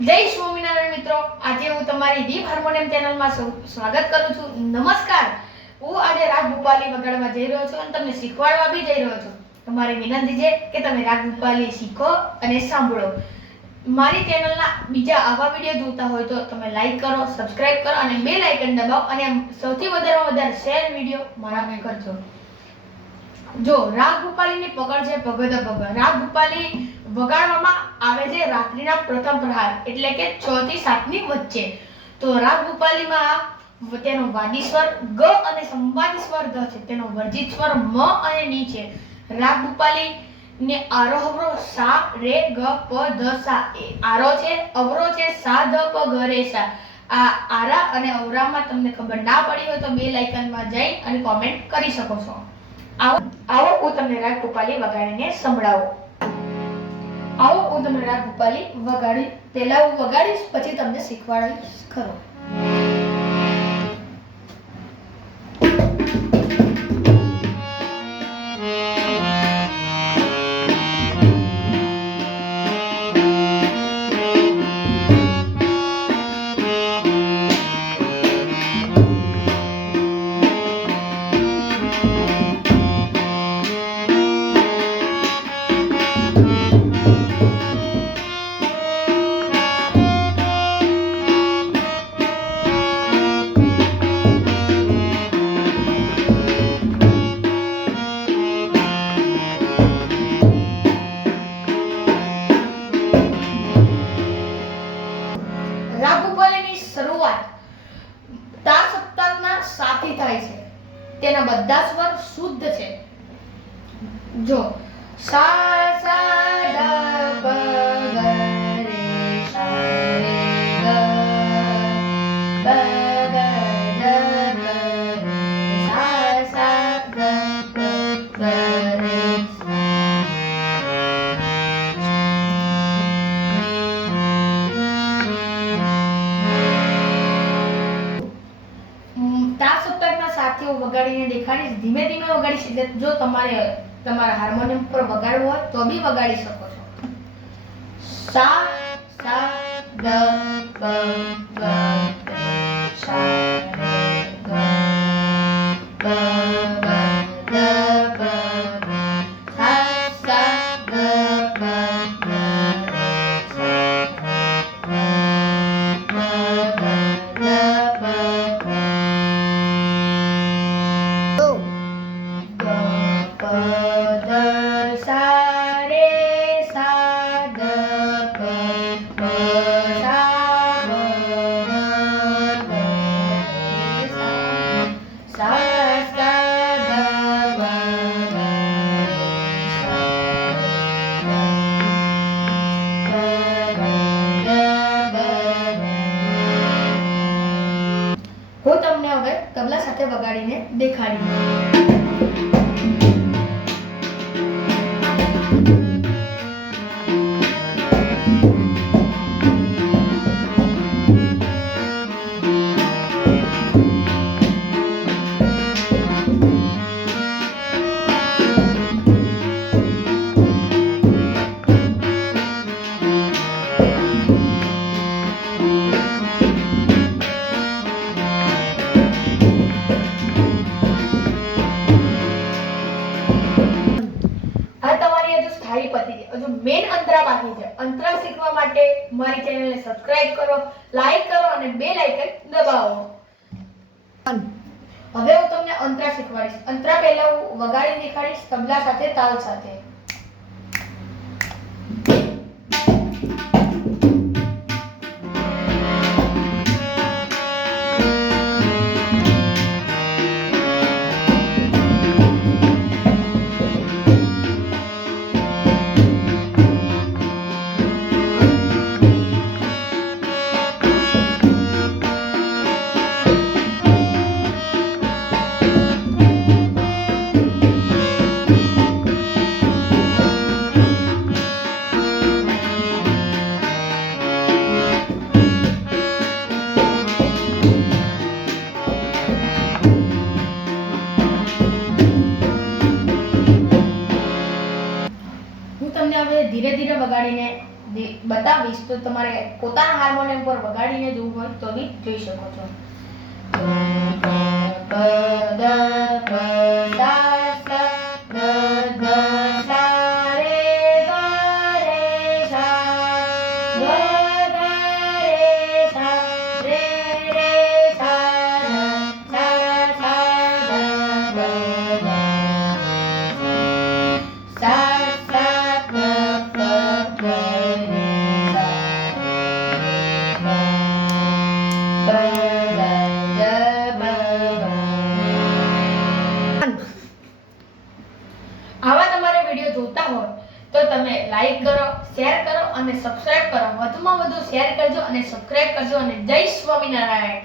જય સ્વામિનારાયણ મિત્રો. આજે હું તમારી દીપ હાર્મોનિયમ ચેનલમાં સ્વ- સ્વાગત કરું છું. નમસ્કાર. હું આજે રાગ ભૂપાલી વગાડવા જઈ રહ્યો છું અને તમને શીખવાડવા બી જઈ રહ્યો છું. તમારી વિનંતી છે કે તમે રાગ ભૂપાલી શીખો અને સાંભળો. મારી ચેનલના બીજા આવા વીડિયો જોતા હોય તો તમે લાઈક કરો, સબસ્ક્રાઇબ કરો અને બેલ આઇકન દબાવો અને સૌથી વધારેમાં વધારે શેર વીડિયો મારા કરજો. જો રાગ ભૂપાલીની પકડ છે ભગત ભગત રાગ ભૂપાલી વગાડવામાં આવે છે રાત્રિના પ્રથમ પ્રહાર, એટલે કે 6 થી 7 ની વચ્ચે. તો રાગ ભૂપાલીમાં તેનો વાદી સ્વર ગ અને સંવાદી સ્વર ધ છે. તેનો વર્જિત સ્વર મ અને ની છે. રાગ ભૂપાલી ને આરોહરો સા, રે, ગ, પ, ધ, સા એ આરો છે, અવરો છે, સા, ધ, પ, ગ, રે, સા. આ આરા અને અવરામાં તમને ખબર ના પડી હોય તો બે લાઇકનમાં જઈ અને કોમેન્ટ કરી શકો છો. આવો આવો હું તમને રાગ ભૂપાલી વગાડીને સંભળાવું. આવો હું તમને રાગ ભૂપાલી વગાડી પહેલાં હું વગાડીશ પછી તમને શીખવાડીશ. ખરો. સાથી થાય છે. તેના બધા સ્વર શુદ્ધ છે. જો સા સા વગાડીને દેખાડીશ, ધીમે ધીમે વગાડીશ એટલે જો તમારે તમારા હાર્મોનિયમ પર વગાડવું હોય તો બી વગાડી શકો છો. સા સા દ બ, ગ. વગાડીને દેખાડીશ શીખવા માટે મારી ચેનલને સબસ્ક્રાઇબ કરો લાઈક કરો અને બેલ આઇકન દબાવો. હવે હું તમને અંતરા શીખવાડીશ. અંતરા પહેલા હું વગાડી દેખાડીશ તબલા સાથે તાલ સાથે. તમને હવે ધીરે ધીરે વગાડીને બતાવીશ, તો તમારે પોતાના હાર્મોનિયમ પર વગાડીને જોવું હોય તો બી જોઈ શકો છો. જોતા હોય, તો તમે લાઈક કરો શેર કરો અને સબસ્ક્રાઇબ કરો. વધુમાં વધુ શેર કરજો અને સબસ્ક્રાઇબ કરજો અને જય સ્વામિનારાયણ.